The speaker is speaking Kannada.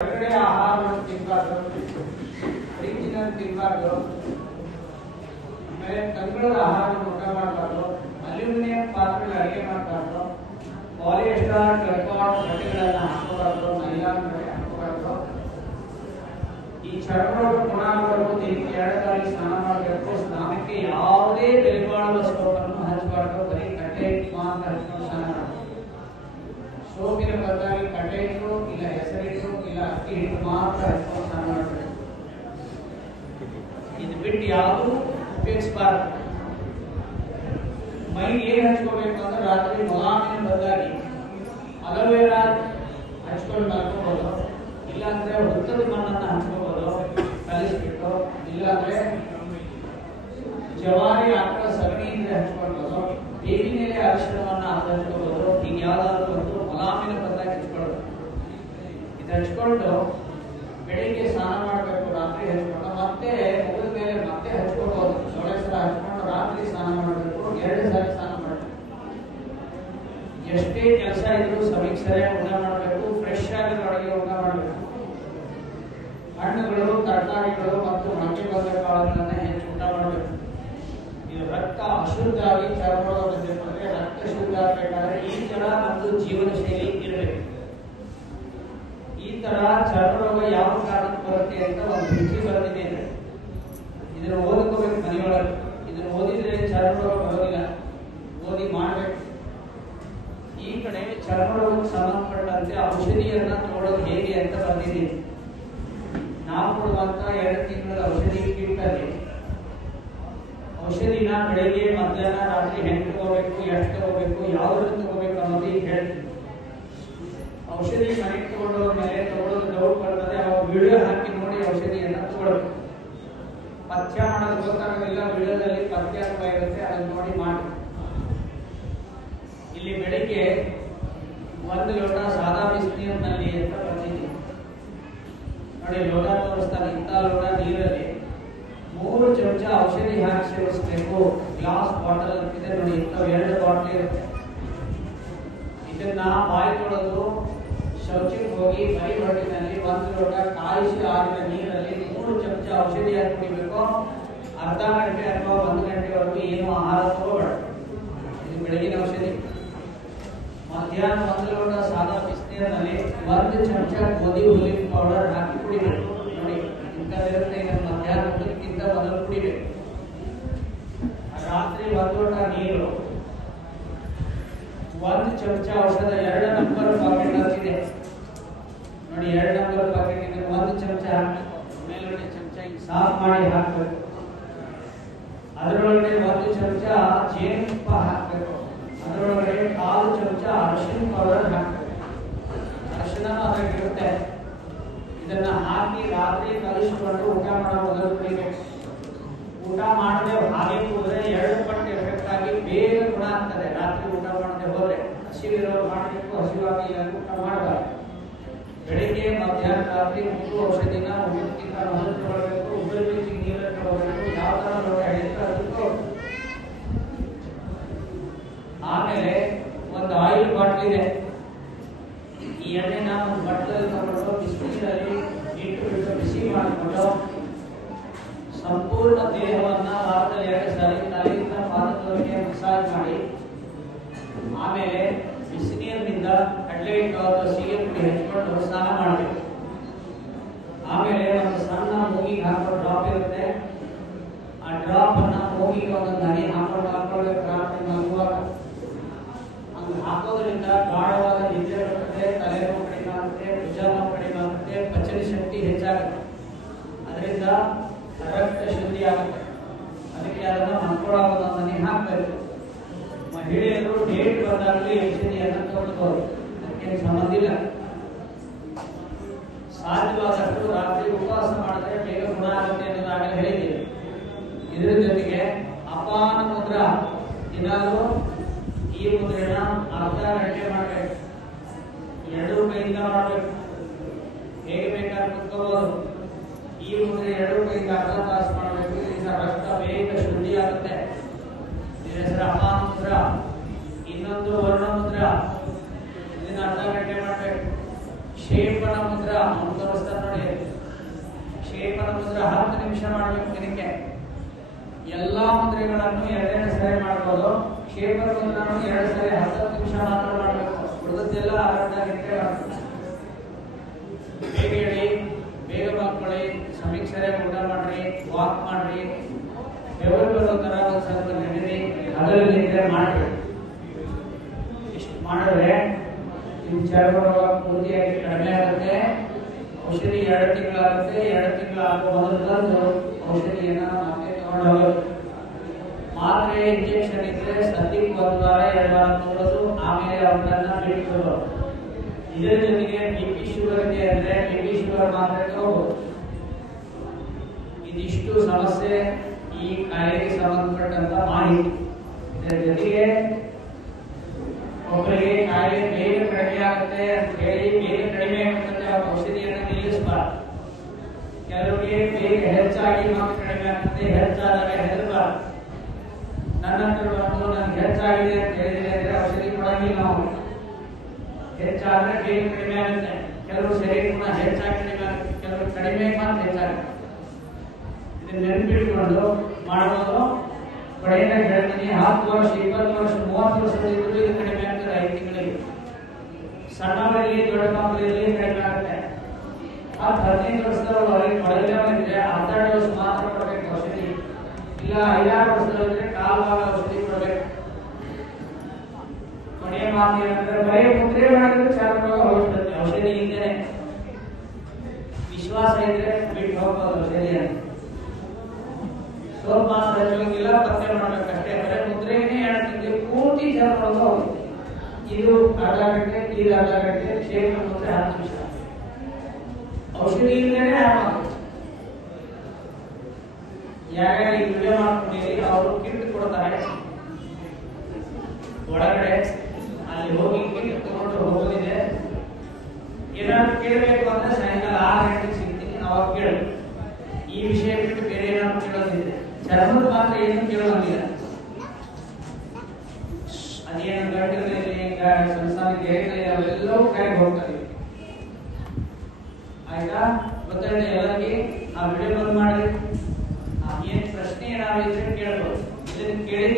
ಹೊರಗಡೆ ಆಹಾರವನ್ನು ತಿನ್ನಬಾರ್ದು, ರಿಚ್ಚಿನ ತಿನ್ನಬಾರ್ದು, ಆಮೇಲೆ ತಂಗಳದ ಆಹಾರವನ್ನು ಊಟ ಮಾಡಬಾರ್ದು, ಅಲ್ಯೂಮಿನಿಯಂ ಪಾತ್ರೆಗಳಲ್ಲಿ ಅಡುಗೆ ಮಾಡಬಾರ್ದು, ಪಾಲಿಯೆಸ್ಟರ್ ಟೆರ್ಕಾಟ್ ಬಟ್ಟೆಗಳನ್ನು ಹಾಕಬಾರ್ದು, ನೈಲಾನ್ ಬಟ್ಟೆ ಹಾಕಬಾರ್ದು. ಈ ಚರ್ಮರೋಗ ಗುಣ ಆಗಬೇಕು, ದಿನಕ್ಕೆ 2 ಬಾರಿ ಸ್ನಾನ ಮಾಡಬೇಕು. ಸ್ನಾನಕ್ಕೆ ಯಾವುದೇ ಬೆಲೆ ಬಾಳುವ ಸೋಪನ್ನು ಹಚ್ಚಬಾರ್ದು, ಬರೀ ಕಟ್ಟೆ ಹಿಟ್ಟು ಮಾತ್ರ ಹಚ್ಕೊಂಡು ಸ್ನಾನ ಮಾಡಬೇಕು. ಸೋಪಿನ ಬದಲಾಗಿ ಕಟ್ಟೆ ಹಿಟ್ಟು ಇಲ್ಲ ಹೆಸರಿಟ್ಟು ಇಲ್ಲ ಅಕ್ಕಿ ಹಿಟ್ಟು ಮಾತ್ರ ಹಚ್ಕೊಂಡು ಸ್ನಾನ ಮಾಡಬೇಕು. ಇದು ಬಿಟ್ಟು ಯಾವುದು ಉಪಯೋಗಿಸಬಾರದು. ಮೈಗೆ ಏನು ಹಚ್ಕೋಬೇಕು ಅಂದ್ರೆ ರಾತ್ರಿ ಮುಲಾಮಿನ ಬದಲಾಗಿ ಅಲೋವೆರಾ ಹಚ್ಕೊಂಡು ಮಲ್ಕೋಬಹುದು, ಇಲ್ಲಾಂದ್ರೆ ಹುತ್ತದ ಮಣ್ಣನ್ನ ಹಚ್ಕೋಬಹುದು ಕಲಿಸ್ಬಿಟ್ಟು, ಇಲ್ಲಾಂದ್ರೆ ಜವಾರಿ ಆಕಳ ಸಗಣಿಯಿಂದ ಹಚ್ಕೊಳ್ಬೋದು, ಬೇವಿನ ಎಲೆ ಅರಿಶಿಣವನ್ನ ಹಚ್ಕೋಬಹುದು. ಈಗ ಯಾವ್ದಾದ್ರು ಒಂದು ಮುಲಾಮಿನ ಬದಲಾಗಿ ಹಚ್ಕೊಳ್ಳೋದು. ಇದು ಹಚ್ಕೊಂಡು ಬೆಳಿಗ್ಗೆ ಸ್ನಾನ ಮಾಡಬೇಕು, ರಾತ್ರಿ ಹಚ್ಕೊಂಡು ಮತ್ತೆ ಮುಗಿದ ಮೇಲೆ ಮತ್ತೆ ಹಚ್ಕೋಬಹುದು. ಸೊಳ್ಳೆ ಸಲ ಹಚ್ಕೊಂಡು ರಾತ್ರಿ ಸ್ನಾನ ಮಾಡಬೇಕು, 2 ಸಾರಿ ಸ್ನಾನ ಮಾಡಬೇಕು. ಎಷ್ಟೇ ಕೆಲಸ ಇದ್ರೂ ಸಮಯಕ್ಕೆ ಸರಿಯಾಗಿ ಊಟ ಮಾಡಬೇಕು, ಫ್ರೆಶ್ ಆಗಿರೋ ಅಡುಗೆ ಊಟ ಮಾಡಬೇಕು. ಹಣ್ಣುಗಳು, ತರಕಾರಿಗಳು ಮತ್ತು ಮೊಳಕೆ ಬಂದ ಕಾಳುಗಳನ್ನ ಹೆಚ್ಚು ಊಟ ಮಾಡಬೇಕು. ಇದು ರಕ್ತ ಅಶುದ್ಧ ಆಗಿ ಚರ್ಮರೋಗ ಬಂದಿರ್ತದೆ. ರಕ್ತ ಶುದ್ಧ ಆಗಬೇಕಾದ್ರೆ ಈ ತರ ಒಂದು ಜೀವನ ಶೈಲಿ ಇರಬೇಕು. ಈ ತರ ಚರ್ಮರೋಗ ಯಾವ ಕಾರಣಕ್ಕೆ ಬರುತ್ತೆ ಅಂತ ಒಂದು ಸೂಚಿ ಬರೆದಿದ್ದೇನೆ, ಇದನ್ನು ಓದ್ಕೋಬೇಕು ಮನೆಯೊಳಗೆ. ಇದನ್ನು ಓದಿದ್ರೆ ಚರ್ಮರೋಗ ಬರೋದಿಲ್ಲ, ಓದಿ ಮಾಡಬೇಕು. ಈ ಕಡೆ ಚರ್ಮರೋಗಕ್ಕೆ ಸಂಬಂಧಪಟ್ಟಂತೆ ಔಷಧಿಯನ್ನ ತಗೊಳ್ಳೋದು ಹೇಗೆ ಅಂತ ಬಂದಿದ್ದೀನಿ. ನಾವು ಕೊಡುವಂತ 2 ತಿಂಗಳ ಔಷಧಿ ಕಿಟ್ಟಲ್ಲಿ ಔಷಧಿನ ಬೆಳಿಗ್ಗೆ, ಮಧ್ಯಾಹ್ನ, ರಾತ್ರಿ ಹೆಂಗೆ ತಗೋಬೇಕು, ಎಷ್ಟು ತಗೋಬೇಕು, ಯಾವ್ದ್ರಲ್ಲಿ ತಗೋಬೇಕು ಅನ್ನೋದು ಈಗ ಹೇಳ್ತೀನಿ. ಔಷಧಿ ಮನೆಗೆ ತಗೊಂಡೋದ ಮೇಲೆ ತಗೊಳ್ಳೋದು ಡೌಟ್ ಬರ್ತದೆ, ಅವಾಗ ವಿಡಿಯೋ ಹಾಕಿ ನೋಡಿ ಔಷಧಿಯನ್ನ ತಗೊಳ್ಬೇಕು. ಪಥ್ಯ ಮಾಡೋದು ಗೊತ್ತಾಗೋದಿಲ್ಲ, ವಿಡಿಯೋದಲ್ಲಿ ಪಥ್ಯ ಅಂತ ಇರುತ್ತೆ, ಅದನ್ನ ನೋಡಿ ಮಾಡಿ. ಇಲ್ಲಿ ಬೆಳಿಗ್ಗೆ 1 ಲೋಟ ಸಾದಾ ಬಿಸಿನೀರಿನಲ್ಲಿ ಅಂತ ಬರ್ತಿದ್ದೀನಿ ನೋಡಿ, ಲೋಟ ತೋರಿಸ್ತಾನೆ. ಇಂಥ ಲೋಟ ನೀರಲ್ಲಿ 3 ಚಮಚ ಔಷಧಿ ಹಾಕಿ ಸೇವಿಸಬೇಕು. ಗ್ಲಾಸ್ ಬಾಟಲ್ ಅಂತಿದೆ ನೋಡಿ, ಇಂಥ 2 ಬಾಟಲ್ ಇರುತ್ತೆ. ಇದನ್ನ ಬಾಯಿ ತೊಳೆದು ಶೌಚಕ್ಕೆ ಹೋಗಿ ಮೈ ಹೊರಟಿನಲ್ಲಿ 1 ಲೋಟ ಕಾಯಿಸಿ ಆರಿದ ನೀರಲ್ಲಿ 3 ಚಮಚ ಔಷಧಿ ಹಾಕಿ ಕುಡಿಬೇಕು. ಅರ್ಧ ಗಂಟೆ ಅಥವಾ 1 ಗಂಟೆವರೆಗೂ ಏನು ಆಹಾರ ತಗೋಬೇಡ. ಇದು ಬೆಳಗಿನ ಔಷಧಿ. ಮಧ್ಯಾಹ್ನ 1 ಲೋಟ ಸಾದಾ ಬಿಸಿನೀರಿನಲ್ಲಿ 1 ಚಮಚ ಗೋಧಿ ಹುಲ್ಲಿನ ಪೌಡರ್ ಹಾಕಿ ಕುಡಿಬೇಕು ನೋಡಿ, ಇಂಥದ್ದಿರುತ್ತೆ. ಇದನ್ನು ಮಧ್ಯಾಹ್ನ ಊಟಕ್ಕಿಂತ ಮೊದಲು ಕುಡಿಬೇಕು. ರಾತ್ರಿ 1 ಲೋಟ ನೀರು, 1 ಚಮಚ ಔಷಧ. 2 ನಂಬರ್ ಪಾಕೆಟ್ ಅಂತಿದೆ ನೋಡಿ, 2 ನಂಬರ್ ಪಾಕೆಟ್ ಇದೆ. 1 ಚಮಚ ಹಾಕಬೇಕು, ಮೇಲ್ಗಡೆ ಚಮಚ ಸಾಫ್ ಮಾಡಿ ಹಾಕಬೇಕು. ಅದರೊಳಗಡೆ 1 ಚಮಚ ಜೇನುತುಪ್ಪ ಹಾಕಬೇಕು. ಅದರೊಳಗಡೆ 1/4 ಚಮಚ ಅರಿಶಿನ ಪೌಡರ್ ಹಾಕಬೇಕು. ಅರಿಶಿನ ಅದಕ್ಕಿರುತ್ತೆ. ಇದನ್ನ ಹಾಕಿ ರಾತ್ರಿ ಕಲಿಸಿಕೊಂಡು ಊಟ ಮಾಡೋ ಮೊದಲು ಕುಡಿಬೇಕು. ಊಟ ಮಾಡದೆ ಹಾಗೆ ಕೂದ್ರೆ 2 ಪಟ್ಟು ಎಫೆಕ್ಟ್ ಆಗಿ ಬೇಗ ಗುಣ ಆಗ್ತದೆ. ರಾತ್ರಿ ಊಟ ಮಾಡದೆ ಹೋದ್ರೆ ಹಸಿವಿರೋರು ಮಾಡಬೇಕು, ಹಸಿವಾಗಿ ಊಟ ಮಾಡಬಾರ್ದು. ಬೆಳಿಗ್ಗೆ, ಮಧ್ಯಾಹ್ನ, ರಾತ್ರಿ 3 ಔಷಧಿನ ಊಟಕ್ಕಿಂತ ಮೊದಲು ತಗೊಳ್ಬೇಕು. ಉಗುಳಿಸಿ ನೀರಲ್ಲಿ ತಗೋಬೇಕು. ಯಾವ ತರ ರೋಗ ಹಿಡಿಯುತ್ತೋ ಅದಕ್ಕೂ. ಆಮೇಲೆ ಒಂದು ಆಯಿಲ್ ಬಾಟ್ಲ್ ಇದೆ. ಈ ಎಣ್ಣೆನ ಒಂದು ಬಟ್ಲಲ್ಲಿ ತಗೊಂಡು ಬಿಸಿನೀರಲ್ಲಿ ಇಟ್ಟು ಬಿಸಿ ಮಾಡಿಕೊಂಡು ಸಂಪೂರ್ಣ ದೇಹವನ್ನ ವಾರದಲ್ಲಿ 2 ಸಾರಿ ತಲೆಯಿಂದ ಪಾದದವರೆಗೆ ಮಸಾಜ್ ಮಾಡಿ, ಆಮೇಲೆ ಬಿಸಿನೀರಿನಿಂದ ಕಡಲೆ ಹಿಟ್ಟು ಅಥವಾ ಸೀಗೆ ಪುಡಿ ಹಚ್ಕೊಂಡು ಸ್ನಾನ ಮಾಡಬೇಕು. ಆಮೇಲೆ ಒಂದು ಸಣ್ಣ ಮೂಗಿಗೆ ಹಾಕೋ ಡ್ರಾಪ್ ಇರುತ್ತೆ. ಆ ಡ್ರಾಪ್ ಅನ್ನ ಮೂಗಿಗೆ ಒಂದೊಂದು ಹನಿ ಹಾಕೊಳ್ಬೇಕು ರಾತ್ರಿ ಮಲಗುವಾಗ. ಹಂಗೆ ಹಾಕೋದ್ರಿಂದ ಗಾಢವಾದ ನಿದ್ದೆ ಬರ್ತದೆ, ತಲೆನೋವು ಕಡಿಮೆ ಆಗುತ್ತೆ, ಭುಜ ನೋವು ಕಡಿಮೆ ಆಗುತ್ತೆ, ಪಚನ ಶಕ್ತಿ ಹೆಚ್ಚಾಗುತ್ತೆ. ಅದರಿಂದ ರಕ್ತ ಶುದ್ಧಿ ಆಗುತ್ತೆ. ಅದಕ್ಕೆ ಅದನ್ನ ಮಕ್ಕಳಾಗ ಒಂದೊಂದು ಹನಿ ಹಾಕಬೇಕು. ಮಹಿಳೆಯರು ಡೇಟ್ ಬಂದಾಗಲೇ ಔಷಧಿಯನ್ನು ತಗೊಳ್ಬಹುದು, ಅದಕ್ಕೆ ಸಂಬಂಧ ಇಲ್ಲ. ಸಾಧ್ಯವಾದಷ್ಟು ರಾತ್ರಿ ಉಪವಾಸ ಮಾಡಿದ್ರೆ ಬೇಗ ಗುಣ ಆಗುತ್ತೆ ಅನ್ನೋದು ಆಗಲೇ ಹೇಳಿದ್ದೀವಿ. ಇದರ ಜೊತೆಗೆ ಅಪಾನ ಮುದ್ರಾ ದಿನಾಲು ಈ ಮುದ್ರೆನ ಅರ್ಧ ಗಂಟೆ ಮಾಡಬೇಕು. 2 ಕೈಯಿಂದ ಮಾಡಬೇಕು. ಹೇಗೆ ಬೇಕಾದ್ರೆ ಕುತ್ಕೋಬಹುದು. ಈ ಮುದ್ರೆ 2 ಕೈಯಿಂದ ಅರ್ಧ ತಾಸು ಮಾಡಬೇಕು. ಇದರಿಂದ ರಕ್ತ ಬೇಗ ಶುದ್ಧಿ ಆಗುತ್ತೆ. ಇದರ ಹೆಸರು ಅಪಾನ ಮುದ್ರಾ. ಇನ್ನೊಂದು ವರ್ಣ ಮುದ್ರಾ, ಇದನ್ನ ಅರ್ಧ ಗಂಟೆ ಮಾಡಬೇಕು. ಕ್ಷೇಪಣ ಮುದ್ರಾ, ಅದಕ್ಕೋಸ್ಕರ 10 ನಿಮಿಷ ಮಾಡಬೇಕು ದಿನಕ್ಕೆ. ಎಲ್ಲಾ ಮುದ್ರೆಗಳನ್ನು 2 ಸಾರಿ ಮಾಡಬಹುದು. ಕ್ಷೇಪ ಮುದ್ರನ್ನು 2 ಸಾರಿ 10 ನಿಮಿಷ ಮಾತ್ರ ಮಾಡಬೇಕು. ಉಳಿದದ್ದೆಲ್ಲ ಅರ್ಧ ಗಂಟೆ ಮಾಡಬೇಕು. ಬೇಗ ಹೇಳಿ, ಬೇಗ ಮಕ್ಕಳಿ, ಸಮಯಕ್ಕೆ ಸರಿಯಾಗಿ ಊಟ ಮಾಡ್ರಿ, ವಾಕ್ ಮಾಡ್ರಿ, ಬೆವರು ಬರೋ ತರ ಒಂದು ಸ್ವಲ್ಪ ನಡೀರಿ, ಹಗಲಿನಿದ್ರೆ ಮಾಡ್ರಿ. ಇಷ್ಟು ಮಾಡಿದ್ರೆ ನಿಮ್ಮ ಚರ್ಮರೋಗ ಪೂರ್ತಿಯಾಗಿ ಕಡಿಮೆ ಆಗುತ್ತೆ. ಔಷಧಿ 2 ತಿಂಗಳಾಗುತ್ತೆ. 2 ತಿಂಗಳು ಆಗೋ ಮೊದಲು ಔಷಧಿಯನ್ನ ಮತ್ತೆ ತಗೊಂಡು ಹೋಗೋದು. ಮಾತ್ರೆ ಇಂಜೆಕ್ಷನ್ ಇದ್ರೆ ಸದ್ಯಕ್ಕೆ 1 ವಾರ 2 ವಾರ ತಗೊಳ್ಳೋದು, ಆಮೇಲೆ ಅವನ್ನ ಬಿಟ್ಬಿಡೋದು. ಇದರ ಜೊತೆಗೆ ಬಿಪಿ ಶುಗರ್ ಇದೆ ಅಂದ್ರೆ ಬಿಪಿ ಶುಗರ್ ಮಾತ್ರೆ ತಗೋಬಹುದು. ಇದಿಷ್ಟು ಸಮಸ್ಯೆ ಈ ಕಾಯಿಲೆಗೆ ಸಂಬಂಧಪಟ್ಟಂತ ಮಾಹಿತಿ. ಇದರ ಜೊತೆಗೆ ಒಬ್ಬರಿಗೆ ಕಾಯಿಲೆ ಬೇಗ ಕಡಿಮೆ ಆಗುತ್ತೆ ಅಂತ ಹೇಳಿ ಬೇಗ ಕಡಿಮೆ ಆಗುತ್ತೆ ಔಷಧಿಯನ್ನು ನಿಲ್ಲಿಸಬಾರ್ದು. ಕೆಲವರಿಗೆ ಬೇಗ ಹೆಚ್ಚಾಗಿ ಮತ್ತೆ ಕಡಿಮೆ ಆಗ್ತದೆ, ಹೆಚ್ಚಾದಾಗ ಹೆದರಬಾರ್ದು. ನನ್ನ ಹತ್ರ ಬಂದು ನನಗೆ ಹೆಚ್ಚಾಗಿದೆ ಅಂತ ಹೇಳಿದ್ರೆ ಅಂದ್ರೆ ಔಷಧಿ ಕೊಡಂಗಿಲ್ಲ ನಾವು. ಹೆಚ್ಚಾದ್ರೆ ಬೇಗ ಕಡಿಮೆ ಆಗುತ್ತೆ. ಕೆಲವರು ಶರೀರ ಗುಣ ಹೆಚ್ಚಾಗಿ ಕಡಿಮೆ ಆಗುತ್ತೆ, ಕೆಲವರು ಕಡಿಮೆ ಮಾತ್ರ ಹೆಚ್ಚಾಗುತ್ತೆ. ಇದನ್ನ ನೆನಪಿಟ್ಕೊಂಡು ಮಾಡಬಹುದು. ಕಡೆಯಿಂದ ಹೇಳ್ತೀನಿ, 10 ವರ್ಷ 20 ವರ್ಷ 30 ವರ್ಷದಿಂದ ಇದು ಕಡಿಮೆ ಆಗ್ತದೆ 5 ತಿಂಗಳಿಗೆ. ಸಣ್ಣವರಿಗೆ ದೊಡ್ಡ ಮಕ್ಕಳಿಗೆ ಕಡಿಮೆ ಆಗುತ್ತೆ. 10-15 ವರ್ಷದವರೆಗೆ ಒಳಗಿನವರಿದ್ರೆ 12 ವರ್ಷ ಮಾತ್ರ ಕೊಡಬೇಕು ಔಷಧಿ, ಇಲ್ಲ 5-6 ವರ್ಷದವರಿದ್ರೆ ಕಾಲು ಭಾಗ ಔಷಧಿ ಕೊಡಬೇಕು. ಕೊನೆಯ ಮಾತು ಏನಂದ್ರೆ ಬರೀ ಮುದ್ರೆ ಮಾಡಿದ್ರೆ ಚರ್ಮರೋಗ ಹೋಗ್ಬಿಡುತ್ತೆ. ಔಷಧಿ ಇಲ್ಲದೆ ವಿಶ್ವಾಸ ಇದ್ರೆ ಬಿಟ್ಟು ಹೋಗ್ಬೋದು ಔಷಧಿಯನ್ನು. ಸ್ವಲ್ಪ ಸರಿಯಾಗಿಲ್ಲ ಪತ್ತೆ ಮಾಡ್ಬೇಕಷ್ಟೇ. ಬರೀ ಮುದ್ರೆನೇ 2 ತಿಂಗಳು ಪೂರ್ತಿ ಚರ್ಮರೋಗ ಹೋಗುತ್ತೆ. ಇದು ಅರ್ಧ ಗಂಟೆ, ಇದು ಅರ್ಧ ಗಂಟೆ, ಕ್ಷೇಮ ಮುದ್ರೆ 10 ನಿಮಿಷ. ಔಷಧಿ ಇಲ್ಲದೆ ಆಗುತ್ತೆ. ಯಾರ್ಯಾರು ಈ ವಿಡಿಯೋ ಮಾಡ್ಕೊಂಡಿರಿ ಅವರು ಕಿಟ್ ಕೊಡ್ತಾರೆ. ಒಳಗಡೆ ಅಲ್ಲಿ ಹೋಗಿ ಕಿಟ್ ತಗೊಂಡು ಹೋಗೋದಿದೆ. ಏನಾದ್ರು ಕೇಳಬೇಕು ಅಂದ್ರೆ ಸಾಯಂಕಾಲ 6 ಗಂಟೆಗೆ ಸಿಗ್ತೀನಿ, ಅವಾಗ ಕೇಳಿ. ಈ ವಿಷಯ ಬಿಟ್ಟು ಬೇರೆ ಏನಾದ್ರು ಕೇಳೋದಿದೆ. ಚರ್ಮದ ಮಾತ್ರ ಏನು ಕೇಳೋದಿಲ್ಲ. ಅದೇನು ಗಂಟೆಗಳಲ್ಲಿ ಸಂಸ್ಥಾನ ಗೆರೆಗಳಲ್ಲಿ ಅವೆಲ್ಲವೂ ಕರೆಗೆ ಹೋಗ್ತದೆ. ಆಯ್ತಾ? ಗೊತ್ತಾಯ್ತಾ ಎಲ್ಲರಿಗೆ? ಆ ವಿಡಿಯೋ ಬಂದ್ ಮಾಡಿ. ಏನ್ ಪ್ರಶ್ನೆ ಏನಾದ್ರು ಇದ್ರೆ